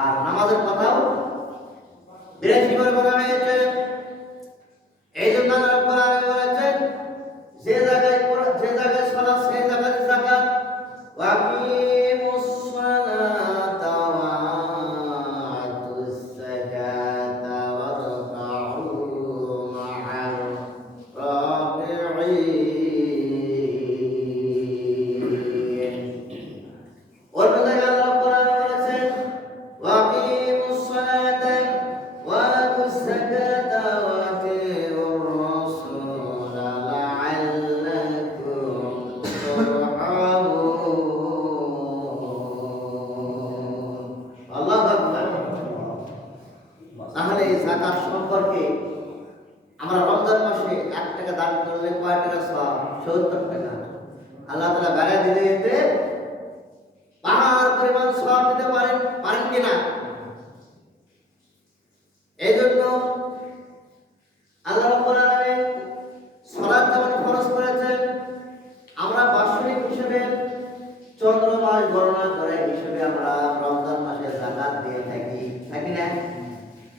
আর নামাজের কথাও 82 বার বলা হয়েছে। এই জন্য আল্লাহ রাব্বুল আলামিন বলেছেন, যে জায়গায় সালাত সেই জায়গায় যাকাত। ওয়া আকিমুস সালাতা ওয়া আতুস যাকাতা ওয়ারকাউ মা'আর রাকিঈন। অন্য জায়গায় আল্লাহ রাব্বুল আলামিন বলেছেন, ওয়া আকিমুস সালাতা ওয়া আতুস যাকাতা ওয়া আতিউর রাসূলা লা'আল্লাকুম তুরহামুন। আল্লাহু আকবার। তাহলে এই যাকাত সম্পর্কে আমরা রমজান মাসে 1 টাকা দান করলে কয় টাকা সওয়াব? 70 টাকা। আল্লাহ তাআলা বাড়ায় দিতে দিতে পাহাড় পরিমাণ সওয়াব দিতে পারেন কিনা? এই জন্য আল্লাহ রাব্বুল আলামিন সালাত যেমন ফরজ করেছেন, আমরা বাৎসরিক হিসেবে চন্দ্র মাস গণনা করে হিসেবে আমরা রমজান মাসে যাকাত দিয়ে থাকি না?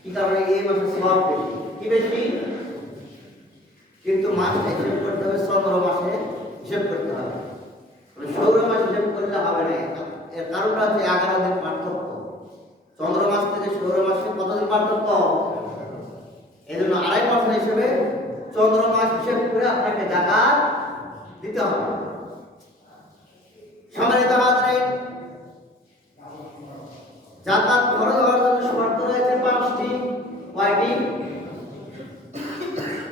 কি কারণে? এই মাসে সওয়াব বেশি। কি বেশি? কিন্তু মাসটা হিসেব করতে হবে, চন্দ্র মাসে হিসেব করতে হবে, সৌর মাস হিসেব করলে হবে না। এর কারণটা হচ্ছে 11 দিন পার্থক্য। চন্দ্র মাস থেকে সৌর মাসে কতদিন পার্থক্য? এই জন্য 2.5 মাসের হিসেবে চন্দ্র মাস হিসেব করে আপনাকে যাকাত দিতে হবে। সম্মানিত হাজরিন, যাকাত ফরজ হওয়ার জন্য শর্ত রয়েছে 5টি। কয়টি?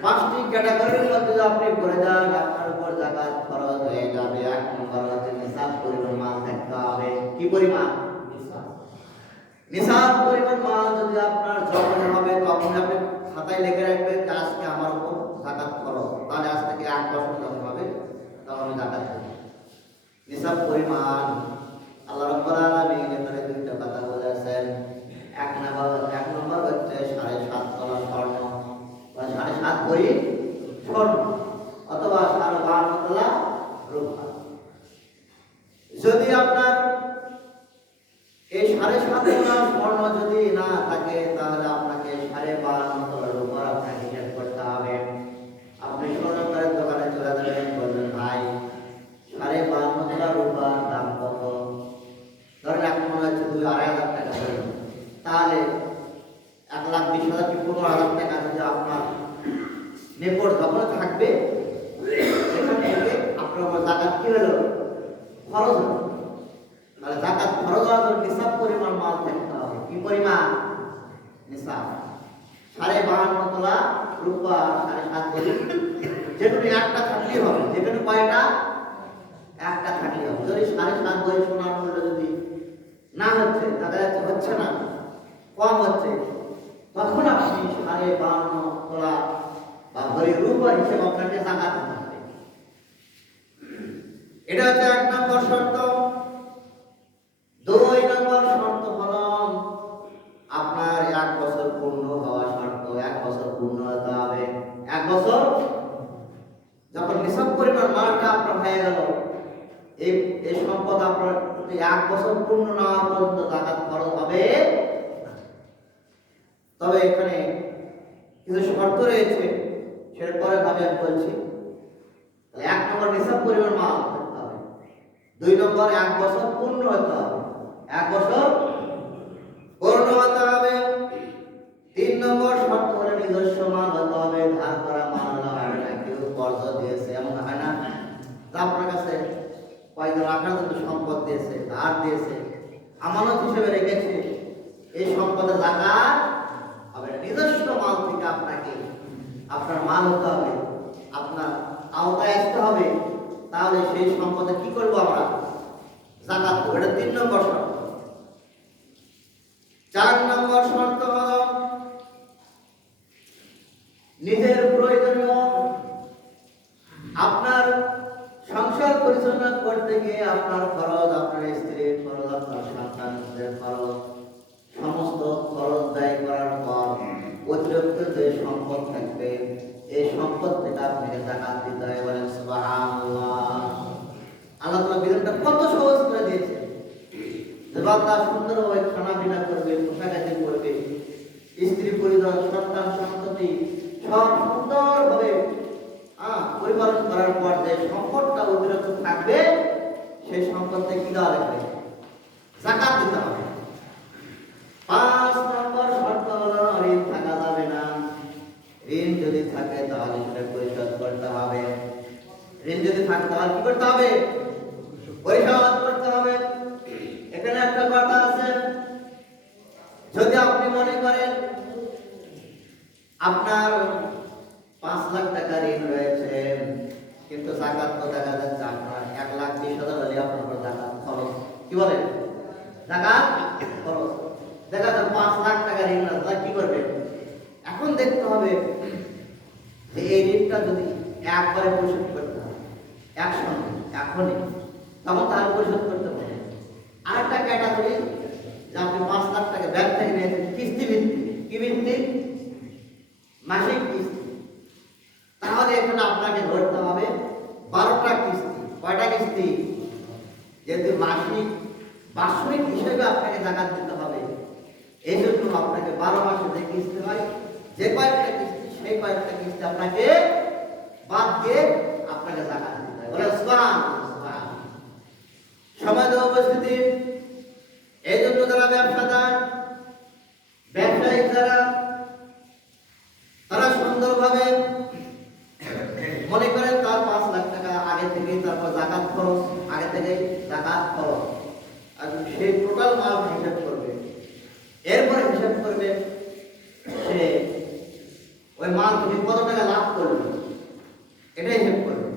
5টি ক্যাটাগরির মধ্যে যদি আপনি পড়ে যান, আপনার উপর যাকাত ফরজ হয়ে যাবে। 1 নম্বর হচ্ছে নিসাব পরিমাণ মাল থাকতে হবে। কি পরিমাণ? নিসাব পরিমাণ মাল যদি আপনার যখন হবে তখন আপনি খাতায় লিখে রাখবেন যে আজকে আমার উপর যাকাত ফরজ। তাহলে আজ থেকে 1 বছর যখন হবে তখন আমি যাকাত দেব। নিসাব পরিমাণ আল্লাহ রাব্বুল আলামিন এখানে 2টা কথা বলেছেন। 1 নম্বর হচ্ছে 7.5 তোলা স্বর্ণ বা 7.5 ভরি স্বর্ণ অথবা 52 তোলা রূপা। যদি আপনার এই 7.5 তোলা স্বর্ণ যদি না থাকে তাহলে আপনাকে 52 তোলা রূপা আপনাকে হিসাব করতে হবে। আপনি স্বর্ণকারের দোকানে চলে যাবেন, বলবেন ভাই 52 তোলা রূপার দাম কত? ধরেন এখন মনে হচ্ছে 2-2.5 টাকা ধরে, তাহলে 1,20,000 কি 15,000 টাকা যদি আপনার নিকট যখন থাকবে সেখান থেকে আপনার উপর যাকাত কি হলো? ফরজ হলো। তাহলে যাকাত ফরজ হওয়ার জন্য নিসাব পরিমাণ মাল থাকতে হবে। কি পরিমাণ? নিসাব 52 তোলা রূপা 7.5 ভরি, যেখানে একটা থাকলেই হবে। যেখানে কয়টা? একটা থাকলেই হবে। যদি 7.5 ভরি সোনার মূল্য যদি না হচ্ছে, দেখা যাচ্ছে হচ্ছে না, কম হচ্ছে, তখন আপনি 52 তোলা বা ভরি রূপা হিসেবে আপনাকে যাকাত দিতে হবে। এটা হচ্ছে 1 নম্বর শর্ত। 2 নম্বর শর্ত হলো আপনার 1 বছর পূর্ণ হওয়া শর্ত। 1 বছর পূর্ণ হতে হবে। 1 বছর যখন নিসাব পরিমাণ মালটা আপনার হয়ে গেল, এই সম্পদ আপনার 1 বছর পূর্ণ না হওয়া পর্যন্ত যাকাত ফরজ হবে। তবে এখানে কিছু শর্ত রয়েছে, সেটা পরে ভাবে আমি বলছি। 1 নম্বর নিসাব পরিমাণ মাল থাকতে হবে। 2 নম্বর 1 বছর পূর্ণ হতে হবে। 1 বছর পূর্ণ হতে হবে। 3 নম্বর শর্ত হলো নিজস্ব মাল হতে হবে। ধার করা মাল হয় না, কেউ কর্জ দিয়েছে এমন হয় না, আপনার কাছে কয়েকজন রাখার জন্য সম্পদ দিয়েছে, ধার দিয়েছে, আমানত হিসেবে রেখেছে, এই সম্পদের যাকাত হবে। নিজস্ব মাল থেকে আপনাকে আপনার মাল হতে হবে, আপনার আওতায় আসতে হবে, তাহলে সেই সম্পদে কি করবো আমরা? যাকাত দেব। এটা 3 নম্বর শর্ত। 4 নম্বর শর্ত হলো নিজের প্রয়োজনীয় আপনার সংসার পরিচালনা করতে গিয়ে আপনার খরচ, আপনার স্ত্রীর খরচ, আপনার সন্তানদের খরচ, সমস্ত খরচ ব্যয় করার পর অতিরিক্ত যে সম্পদ থাকবে এই সম্পদ থেকে আপনাকে যাকাত দিতে হয়। বলেন সুবহানাল্লাহ। আল্লাহ তাআলা বিধানটা কত সহজ করে দিয়েছে। তা সুন্দরভাবে খানা পিনা করবে, পোশাকাদি করবে, স্ত্রী পরিবার সন্তান সন্ততি সব সুন্দরভাবে পরিপালন করার পর যে সম্পদটা অতিরিক্ত থাকবে সেই সম্পদটা কি দেওয়া লাগবে? যাকাত দিতে হবে। 5 নম্বর শর্ত হলো ঋণ থাকা যাবে না। ঋণ যদি থাকে তাহলে সেটা পরিশোধ করতে হবে। ঋণ যদি থাকে তাহলে কি করতে হবে? পরিশোধ করতে হবে। এখানে একটা কথা আছে, যদি আপনি মনে করেন আপনার 5 লাখ টাকা ঋণ রয়েছে, কিন্তু যাকাত তো দেখা যাচ্ছে আপনার 1,20,000 হলে আপনার উপর যাকাত খরচ। কি বলেন? যাকাত খরচ। দেখা যাচ্ছে 5 লাখ টাকা ঋণ আছে, কি করবেন? এখন দেখতে হবে যে এই ঋণটা যদি একবারে পরিশোধ করতে হয়, একসঙ্গে এখনই, তখন তাহলে পরিশোধ করতে হবে। আরেকটা ক্যাটাগরি, যে আপনি 5 লাখ টাকা ব্যাংক থেকে নিয়েছেন কিস্তি ভিত্তিক। কি ভিত্তিক? মাসিক কিস্তি। তাহলে এখানে আপনাকে ধরতে হবে 12টা কিস্তি। কয়টা কিস্তি? যেহেতু মাসিক বাৎসরিক হিসেবে আপনাকে যাকাত দিতে হবে, এই জন্য আপনাকে 12 মাসে যে কিস্তি হয়, যে কয়েকটা কিস্তি, সেই কয়েকটা কিস্তি আপনাকে বাদ দিয়ে আপনাকে যাকাত দিতে হবে। বলে সুবহানাল্লাহ। সমাজ উপস্থিতি, এই জন্য যারা ব্যবসাদার, ব্যবসায়িক যারা, তারা সুন্দরভাবে মনে করেন তার 5 লাখ টাকা আগে থেকেই, তারপর যাকাত খরচ, আগে থেকেই যাকাত খরচ, আর সেই টোটাল মাল হিসাব করবে। এরপরে হিসাব করবে সে ওই মাল থেকে কত টাকা লাভ করবে, এটাই হিসাব করবে।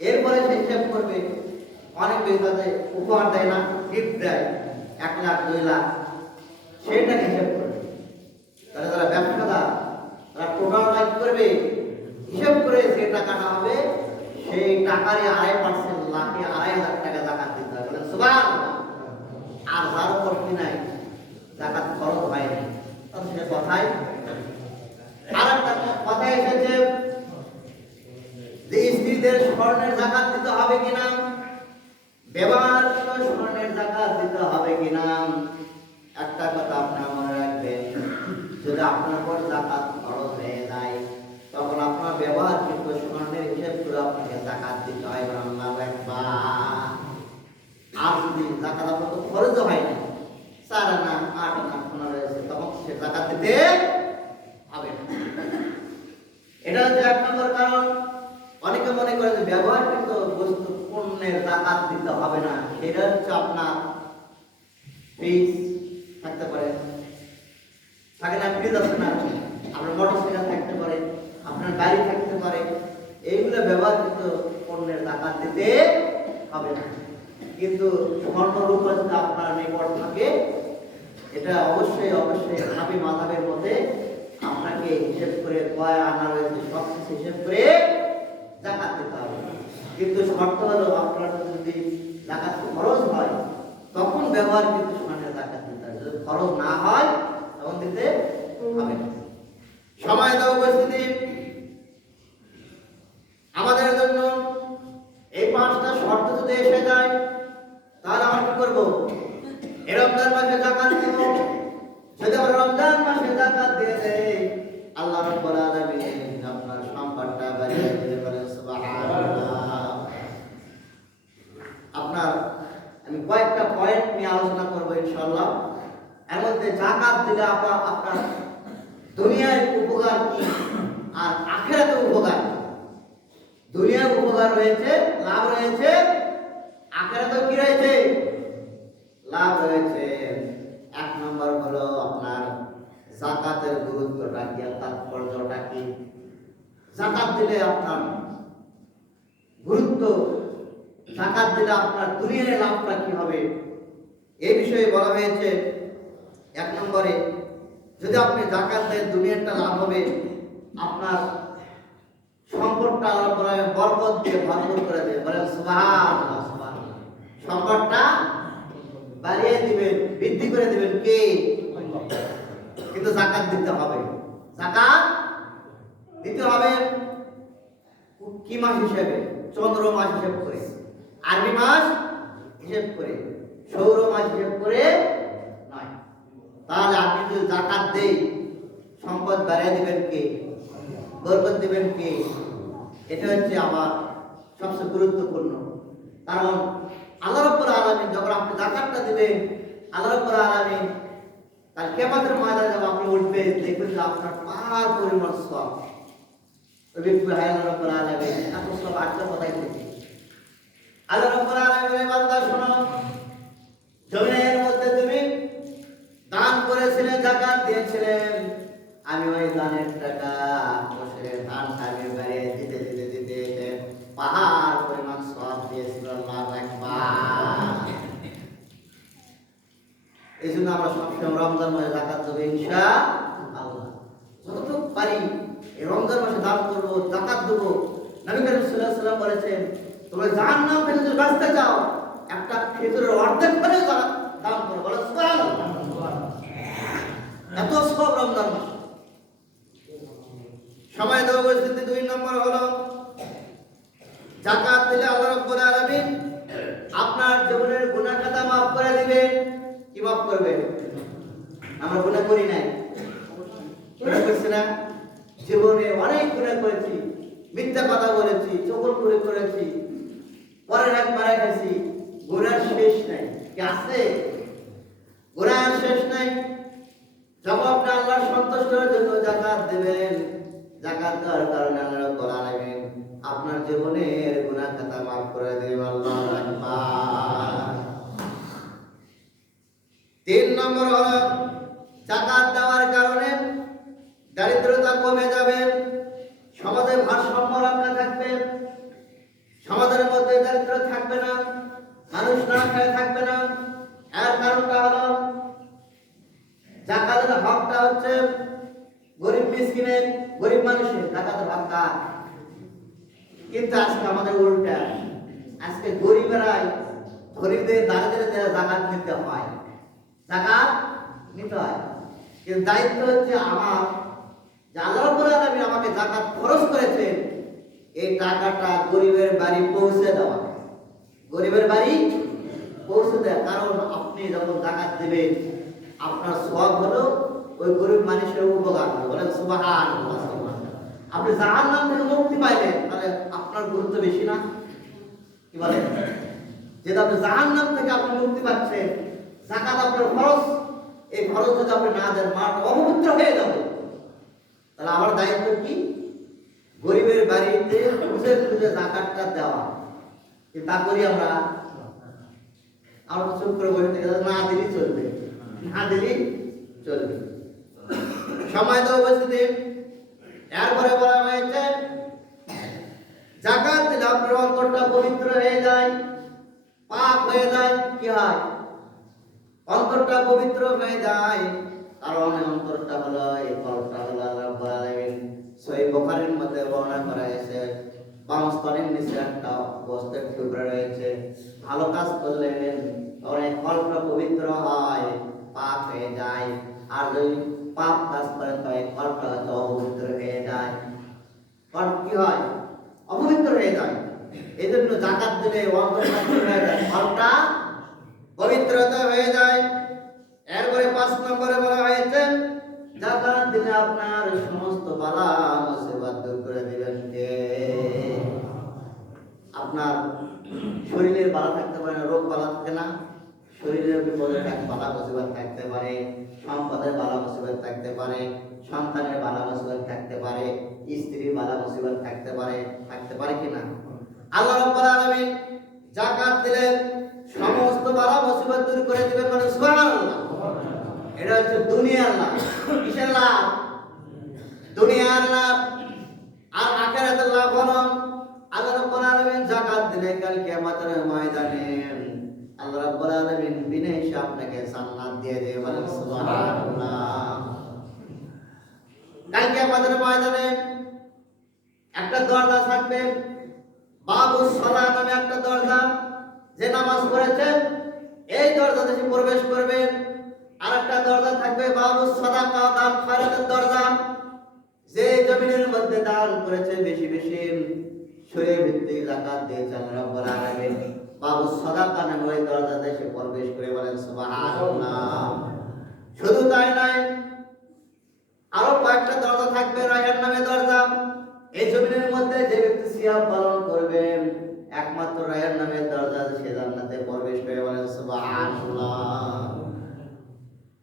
এরপরে সে হিসাব করবে, অনেক বেশি উপহার দেয় না, গিফট দেয় 1 লাখ 2 লাখ, সেটাকে হিসাব করবে। তাহলে যারা ব্যবসাদার তারা টোটাল লাভ করবে, হিসাব করে যে টাকাটা হবে সেই টাকারই 2.5% লাখে 2.5 টাকা যাকাত দিতে হবে। বলেন সুবহানাল্লাহ। আর যার উপর কি নাই, যাকাত খরচ হয়নি, তাহলে সেটা কথাই। আর একটা কথা এসেছে যে স্ত্রীদের স্বর্ণের যাকাত দিতে হবে কিনা, ব্যবহারকৃত স্বর্ণের যাকাত দিতে হবে কিনা। একটা কথা আপনারা মনে রাখবেন, যদি আপনার উপর যাকাত খরচ হয়ে যায়, তখন আপনার ব্যবহারকৃত স্বর্ণের হিসাব করে আপনাকে যাকাত দিতে হয়। আল্লাহু আকবার। আর যদি যাকাত আপনার তো খরচ হয় না, 4 আনা 8 আনা সোনা রয়েছে, তখন সে যাকাত দিতে হবে না। এটা হচ্ছে 1 নম্বর কারণ। অনেকে মনে করে যে ব্যবহারকৃত বস্তু পণ্যের যাকাত দিতে হবে না, সেটা হচ্ছে আপনার ফ্রিজ থাকতে পারে, থাকে না? ফ্রিজ আছে না, আপনার মোটরসাইকেল থাকতে পারে, আপনার গাড়ি থাকতে পারে, এইগুলো ব্যবহারকৃত পণ্যের যাকাত দিতে হবে না। কিন্তু স্বর্ণরূপা যদি আপনার নিকট থাকে, এটা অবশ্যই হানাফি মাযহাবের মধ্যে আপনাকে হিসাব করে কয় আনা রয়েছে সব কিছু হিসাব করে যাকাত দিতে হবে। কিন্তু শর্ত হলো আপনার যদি যাকাত খরচ হয় তখন ব্যবহারকৃত স্বর্ণের যাকাত দিতে হবে, যদি খরচ না হয় তখন দিতে হবে না। সময় দাও উপস্থিতি, আমাদের জন্য এই 5টা শর্ত যদি এসে যায় তাহলে আমরা কি করব? এই রমজান মাসে যাকাত দেব। যদি আমরা রমজান মাসে যাকাত দিয়ে দেই, আল্লাহ রাব্বুল আলামিন আপনার সম্পদটা বাড়িয়ে দিতে পারে। সুবহানাল্লাহ। আপনার আমি কয়েকটা পয়েন্ট নিয়ে আলোচনা করব ইনশাআল্লাহ। এর মধ্যে যাকাত দিলে আপনার দুনিয়ার উপকার কি আর আখিরাতের উপকার কি। দুনিয়ার উপকার রয়েছে, লাভ রয়েছে, আখিরাতেও কি রয়েছে? লাভ রয়েছে। 1 নম্বর হলো আপনার যাকাতের গুরুত্বটা কি, তাৎপর্যটা কি। যাকাত দিলে আপনার গুরুত্ব, যাকাত দিলে আপনার দুনিয়ার লাভটা কি হবে, এই বিষয়ে বলা হয়েছে। 1 নম্বরে যদি আপনি যাকাত দেন, দুনিয়ারটা লাভ হবে, আপনার সম্পদটা আল্লাহ তাআলা বরকত দিয়ে ভরপুর করে দেবে। বলেন সুবহানাল্লাহ। সুবহানাল্লাহ। সম্পদটা বাড়িয়ে দিবেন, বৃদ্ধি করে দিবেন কে? কিন্তু যাকাত দিতে হবে। যাকাত দিতে হবে কি মাস হিসেবে? চন্দ্র মাস হিসেব করে, আরবি মাস হিসেব করে। সৌর মাস হিসেব করে নয়। তাহলে আপনি যদি যাকাত দেই, সম্পদ বাড়িয়ে দিবেন কে? বরকত দিবেন কে? এটা হচ্ছে আমার সবচেয়ে গুরুত্বপূর্ণ। কারণ আল্লাহ রাব্বুল আলামিন যখন আপনি যাকাতটা দিবেন, আল্লাহ রাব্বুল আলামিন তার কিয়ামতের ময়দানে যখন আপনি উঠবেন, দেখবেন যে আপনার পাহাড় পরিমাণ সওয়াব। ওই ব্যক্তি আল্লাহ রাব্বুল আলামিন এত সওয়াব আসলে কোথায় থেকে? আল্লাহ রাব্বুল আলামিনের বান্দা শোনো, জমিনের মধ্যে তুমি দান করেছিলেন, যাকাত দিয়েছিলেন, আমি ওই দানের টাকা বসে ধান সামনে বাড়িয়ে দিতে দিতে দিতে পাহাড় পরিমাণ সওয়াব দিয়েছিল। আল্লাহু আকবার। এই জন্য আমরা সবসময় রমজান মাসে যাকাত দেবো ইনশাআল্লাহ। যতটুকু পারি এই রমজান মাসে দান করবো, যাকাত দেবো। নবী করিম সাল্লাল্লাহু আলাইহি ওয়াসাল্লাম বলেছেন, তোমরা জাহান্নাম থেকে যদি বাঁচতে চাও, একটা খেজুরের অর্ধেক করে দান করো। বলো সুবহানাল্লাহ। এত সব রমজান মাস। সময় দেওয়া পরিস্থিতি 2 নম্বর হলো যাকাত দিলে আল্লাহ রাব্বুল আলামিন আপনার জীবনের গুনাহ খাতা maaf করে দিবেন। কি maaf করবেন? আমরা গুনাহ করি নাই, গুনাহ করছি না? জীবনে অনেক গুনাহ করেছি, মিথ্যা কথা বলেছি, চগলখড়ি করেছি, পরের হাত মারা খাইছি, গুনার শেষ নাই। কি আছে? গুনার শেষ নাই। যখন আপনি আল্লাহর সন্তুষ্টির জন্য যাকাত দেবেন, যাকাত দেওয়ার কারণে আল্লাহ রাব্বুল আলামিন আপনার জীবনের গুনাহ খাতা maaf করে দেবেন। আল্লাহু আকবার। 3 নম্বর হলো যাকাত দেওয়ার কারণে দারিদ্রতা কমে যাবে, সমাজে ভারসাম্য রক্ষা থাকবে, সমাজের মধ্যে দারিদ্র থাকবে না, মানুষ না খেয়ে থাকবে না। এর কারণটা হলো যাকাতের হকটা হচ্ছে গরিব মিসকিনের, গরিব মানুষের যাকাতের হক কার? কিন্তু আজকে আমাদের উল্টা, আজকে গরিবেরাই গরিবদের দারিদ্রদের যাকাত নিতে হয়, যাকাত নিতে হয়। কিন্তু দায়িত্ব হচ্ছে আমার, যে আল্লাহ রাব্বুল আলামিন আমাকে যাকাত খরচ করেছেন, এই টাকাটা গরিবের বাড়ি পৌঁছে দেওয়া, গরিবের বাড়ি পৌঁছে দেওয়া। কারণ আপনি যখন যাকাত দিবেন, আপনার সওয়াব হলো ওই গরিব মানুষের উপকার হবে। বলেন সুবহানাল্লাহ। আপনি জাহান্নাম থেকে মুক্তি পাইলেন, তাহলে আপনার গুরুত্ব বেশি না? কি বলেন? যেটা আপনি জাহান্নাম থেকে আপনি মুক্তি পাচ্ছেন, যাকাত আপনার খরচ, এই খরচ যদি আপনি না দেন, মাঠ অপবিত্র হয়ে যাবে। তাহলে আমার দায়িত্ব কি? গরিবের বাড়িতে খুঁজে খুঁজে যাকাতটা দেওয়া। তা করি আমরা চুপ করে বসে থেকে না দিলেই চলবে, না দিলেই চলবে। সময় তো উপস্থিতি। এরপরে বলা হয়েছে যাকাত দিলে আপনার অন্তরটা পবিত্র হয়ে যায়, পাক হয়ে যায়। কি হয়? অন্তরটা পবিত্র হয়ে যায়। কারণ অন্তরটা হলো, এই কলটা হলো আল্লাহ রাব্বুল আলামিন সহিহ বুখারীর মধ্যে বর্ণনা করা হয়েছে, বাম স্তনের নিচে একটা গোশতের টুকরা রয়েছে। ভালো কাজ করলে তখন কলটা পবিত্র হয়, পাক হয়ে যায়। আর যদি পাপ কাজ করেন তবে কলটা অপবিত্র হয়ে যায়। কল কি হয়? অপবিত্র হয়ে যায়। এই জন্য যাকাত দিলে অন্তরটা কি হয়ে যায়? কলটা পবিত্রতা হয়ে যায়। এরপরে 5 নম্বরে বলা হয়েছে যাকাত দিলে আপনার সমস্ত বালা মুসিবত দূর করে দিবেন কে? আপনার শরীরের বালা থাকতে পারে না, রোগ বালা থাকে না, শরীরের বিপদে বালা মুসিবত থাকতে পারে, সম্পদের বালা মুসিবত থাকতে পারে, সন্তানের বালা মুসিবত থাকতে পারে, স্ত্রীর বালা মুসিবত থাকতে পারে কিনা? আল্লাহ রাব্বুল আলামিন যাকাত দিলে সমস্ত বালা মুসিবত দূর করে দিবেন। মানে সুবহানাল্লাহ। এটা হচ্ছে দুনিয়ার লাভ। কিসের লাভ? দুনিয়ার লাভ। আর আখিরাতের লাভ হলো আল্লাহ রাব্বুল আলামিন যাকাত দিলে কাল কিয়ামতের ময়দানে আল্লাহ রাব্বুল আলামিন বিনা হিসাবে আপনাকে জান্নাত দিয়ে দেবে। বলেন সুবহানাল্লাহ। কাল কিয়ামতের ময়দানে একটা দরজা থাকবে, বাবুস সালাহ নামে একটা দরজা। যে নামাজ পড়েছে এই দরজা দিয়ে প্রবেশ করবেন। আর একটা দরজা থাকবে বাবুস সাদাকা, দান খয়রাতের দরজা। যে জমিনের মধ্যে দান করেছে বেশি বেশি, শরীর ভিত্তিক যাকাত দিয়েছে আল্লাহ রাব্বুল আলামিন বাবু সাদাকা নামে ওই দরজাতে সে প্রবেশ করে বলেন সুবহানাল্লাহ। শুধু তাই নয়, আরো কয়েকটা দরজা থাকবে, রায়হান নামে দরজা। এই জমিনের মধ্যে যে ব্যক্তি সিয়াম পালন করবে, একমাত্র রায়হান নামের দরজা সে জান্নাতে প্রবেশ করে বলেন সুবহানাল্লাহ।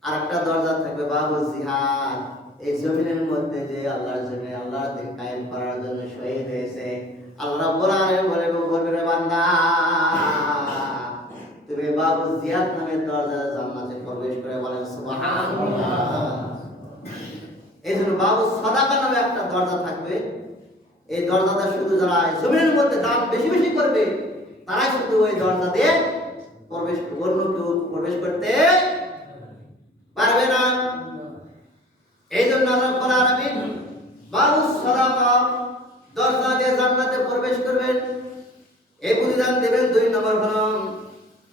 আরেকটা দরজা থাকবে বাবু জিহাদ। এই জমিনের মধ্যে যে আল্লাহর জমিনে আল্লাহর দিন কায়েম করার জন্য শহীদ হয়েছে, আল্লাহ রাব্বুল আলামিন বলবে রে বান্দা, তুমি বাবু জিহাদ নামের দরজা জান্নাতে প্রবেশ করে বলেন সুবহানাল্লাহ। এই জন্য বাবু সাদাকা নামে একটা দরজা থাকবে। এই দরজাটা শুধু যারা জমিনের মধ্যে দান বেশি বেশি করবে তারাই শুধু ওই দরজা দিয়ে প্রবেশ করবে, অন্য কেউ প্রবেশ করতে পারবে না। এই জন্য আল্লাহ রাব্বুল আলামিন বাবু সাদাকা দরজা দিয়ে জান্নাতে প্রবেশ করবেন, এই প্রতিদান দেবেন। 2 নম্বর হলো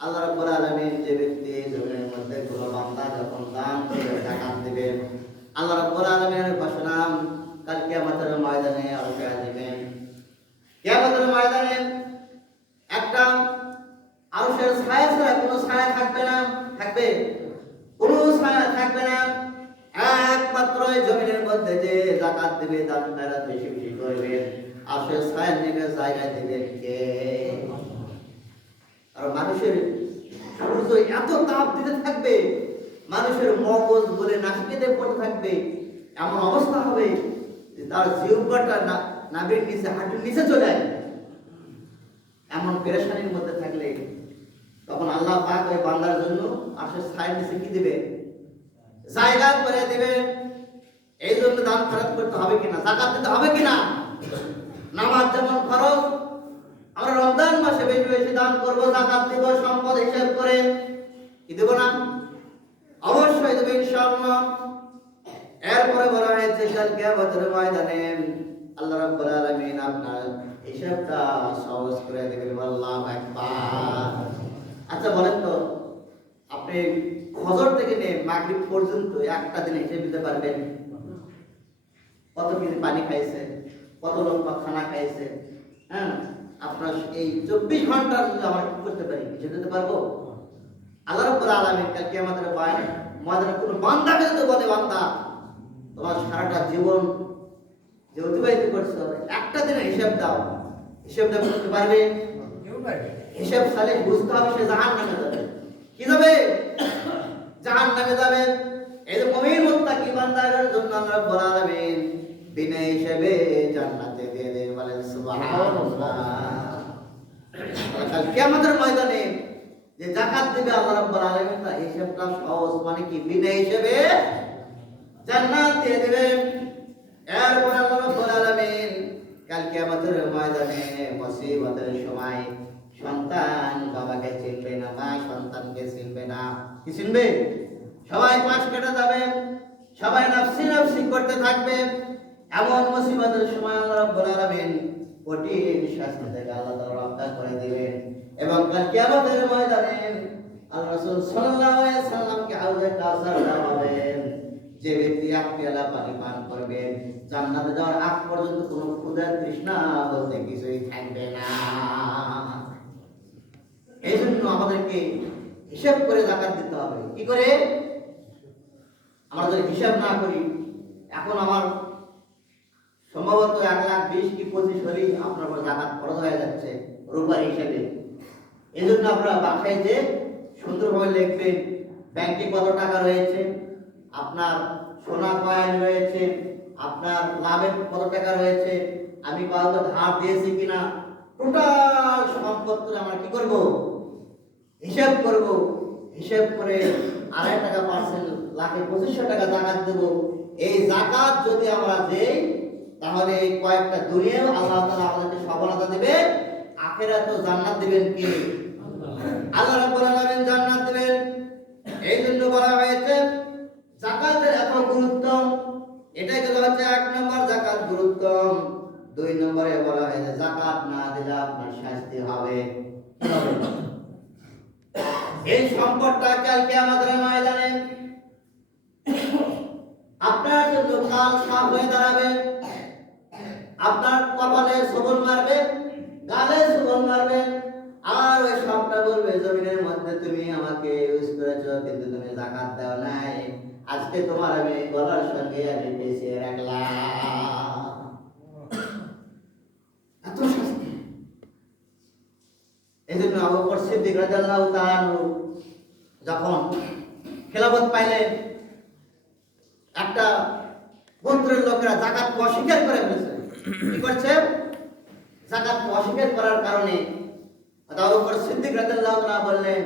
আল্লাহ রাব্বুল আলামিন যে ব্যক্তি জমিনের মধ্যে কোনো বান্দা যখন দান করে যাকাত দিবেন, আল্লাহ রাব্বুল আলামিনের ঘোষণা কাল কিয়ামতের ময়দানে আলোচনা দিবেন। কিয়ামতের ময়দানে একটা আরশের ছায়া ছাড়া কোনো ছায়া থাকবে না, থাকবে কোনো ছায়া থাকবে না। একমাত্র এই জমিনের মধ্যে যে যাকাত দিবে, দান খয়রাত বেশি বেশি করবে, আরশের ছায়া নিবে জায়গায় দিবেন কে? আর মানুষের সূর্য এত তাপ দিতে থাকবে, মানুষের মগজ বলে নাশিতে পড়ে থাকবে, এমন অবস্থা হবে যে তার জিহ্বাটা নাভির নিচে, হাঁটুর নিচে চলে আসবে। এমন পেরেশানির মধ্যে থাকলে তখন আল্লাহ পাক ওই বান্দার জন্য আরশের ছায়ার নিচে কি দিবে? জায়গা করে দিবে। এই জন্য দান খরচ করতে হবে কিনা, যাকাত দিতে হবে কিনা। নামাজ যেমন ফরজ, আমরা রমজান মাসে বেশি বেশি দান করব, যাকাত দেব, সম্পদ হিসাব করে কি দেব না? অবশ্যই দেব ইনশাআল্লাহ। এরপরে বলা হয়েছে কাল কিয়ামতের ময়দানে আল্লাহ রাব্বুল আলামিন আপনার হিসাবটা সহজ করে দেবেন। আল্লাহু আকবার। আচ্ছা বলেন তো, আপনি ফজর থেকে নিয়ে মাগরিব পর্যন্ত একটা দিনে হিসাব দিতে পারবেন? কত কেজি পানি খাইছে, কত লম্বা খানা খাইছে? হ্যাঁ, আপনার এই 24 ঘন্টার যদি আমরা কি করতে পারি, হিসাব দিতে পারবো? আল্লাহ রাব্বুল আলামিন কাল কিয়ামতের ময়দানে কোনো বান্দাকে যদি বলে, বান্দা তোমার সারাটা জীবন যে অতিবাহিত করছো একটা দিনের হিসাব দাও, হিসাব দেবে, করতে পারবে? হিসাব সালে বুঝতে হবে সে জাহান্নামে যাবে। কি যাবে? জাহান্নামে যাবে। এই যে মুমিন মুত্তাকি বান্দাদের জন্য আল্লাহ রাব্বুল আলামিন বিনা হিসাবে জান্নাতে দিয়ে দেবে, বলেন সুবহানাল্লাহ। কাল কিয়ামতের ময়দানে যে যাকাত দিবে আল্লাহ রাব্বুল আলামিন তার হিসাবটা সহজ, মানে কি বিনা হিসাবে জান্নাত দিয়ে দিবেন। এরপর আল্লাহ রাব্বুল আলামিন কাল কিয়ামতের ময়দানে মুসিবতের সময় সন্তান বাবাকে চিনবে না, মা সন্তানকে চিনবে না। কি চিনবে? সবাই পাশ কেটে যাবে, সবাই নাফসি নাফসি করতে থাকবে। এমন মুসিবতের সময় আল্লাহ রাব্বুল আলামিন কঠিন শাস্তি থেকে আল্লাহ তাআলা রক্ষা করে দিবেন। এবং কাল কিয়ামতের ময়দানে আল্লাহ রাসূল সাল্লাল্লাহু আলাইহি সাল্লামকে হাউজে কাউসার দেওয়া হবে। যে ব্যক্তি এক পেয়ালা পানি পান করবে, জান্নাতে যাওয়ার আগ পর্যন্ত কোনো ক্ষুধা তৃষ্ণা বলতে কিছুই থাকবে না। এই জন্য আমাদেরকে হিসাব করে যাকাত দিতে হবে। কি করে? আমরা যদি হিসাব না করি, এখন আমার সম্ভবত 1,20,000 কি 25 হলেই আপনার উপর যাকাত খরচ হয়ে যাচ্ছে রূপার হিসাবে। এই জন্য আপনারা বাসায় যে সুন্দরভাবে লিখবেন ব্যাংকে কত টাকা রয়েছে, আপনার সোনা কয়েন রয়েছে, আপনার লাভের কত টাকা রয়েছে, আমি কাউকে ধার দিয়েছি কিনা, টোটাল সম্পত্তি আমরা কি করব? হিসাব করব। হিসাব করে 2.5 টাকা পার্সেন্ট, লাখে 2500 টাকা যাকাত দেব। এই যাকাত যদি আমরা দেই তাহলে এই কয়েকটা দুনিয়াও আল্লাহ তাআলা আমাদেরকে সফলতা দেবে, আখিরাতেও জান্নাত দিবেন। কি? আল্লাহ রাব্বুল আলামিন জান্নাত দিবেন। এই জন্য বলা হয়েছে যাকাতের এত গুরুত্ব। এটাই হচ্ছে 1 নম্বর যাকাত গুরুত্ব। 2 নম্বরে বলা হয়েছে যাকাত না দিলে আপনার শাস্তি হবে। এই সম্পদটা কাল কিয়ামতের ময়দানে আপনার জন্য কাল সাপ হয়ে দাঁড়াবে। আপনার কপালে সবল মারবে, গালে সবল মারবে, আর ওই সবটা বলবে জমিনের মধ্যে তুমি আমাকে ইউজ করেছো কিন্তু তুমি যাকাত দাও নাই, আজকে তোমার আমি গলার সঙ্গে আমি পেঁচিয়ে রাখলাম। এত শাস্তি। এই জন্য আবু বকর সিদ্দিক রাদিয়াল্লাহু তাআলা আনহু যখন খেলাফত পাইলেন, একটা গোত্রের লোকেরা যাকাত অস্বীকার করে ফেলেছে। কি করছে? যাকাত অস্বীকার করার কারণে আবু বকর সিদ্দিক রাদিয়াল্লাহু তাআলা বললেন,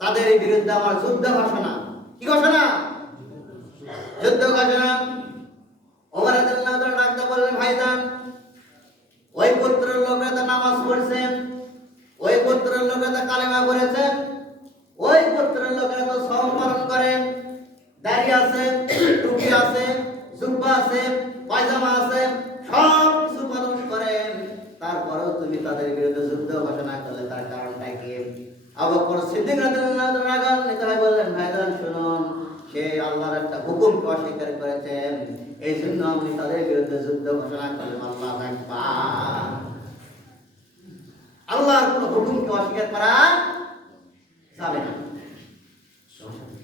তাদের বিরুদ্ধে আমার যুদ্ধ ঘোষণা। কি ঘোষণা? যুদ্ধ ঘোষণা। ওমর রাদিয়াল্লাহু তাআলা ডাকতে বললেন, ভাইজান, ওই গোত্রের লোকেরা তো নামাজ পড়ছে, ওই গোত্রের লোকেরা তো কালেমা পড়েছে, ওই গোত্রের লোকেরা তো সওম পালন করে, দাড়ি আছে, টুপি আছে, জুব্বা আছে, পায়জামা আছে, সব কিছু পালন করে, তারপরেও তুমি তাদের বিরুদ্ধে যুদ্ধ ঘোষণা করলে তার কারণটা কি? আবু বকর সিদ্দিক রাদিয়াল্লাহু তাআলা রাগান্বিত হয়ে বললেন, ভাইজান শুনুন, সে আল্লাহর একটা হুকুমকে অস্বীকার করেছেন, এই জন্য আমি তাদের বিরুদ্ধে যুদ্ধ ঘোষণা করলাম। আল্লাহু আকবার। আল্লাহর কোন হুকুমকে অস্বীকার করা যাবে না।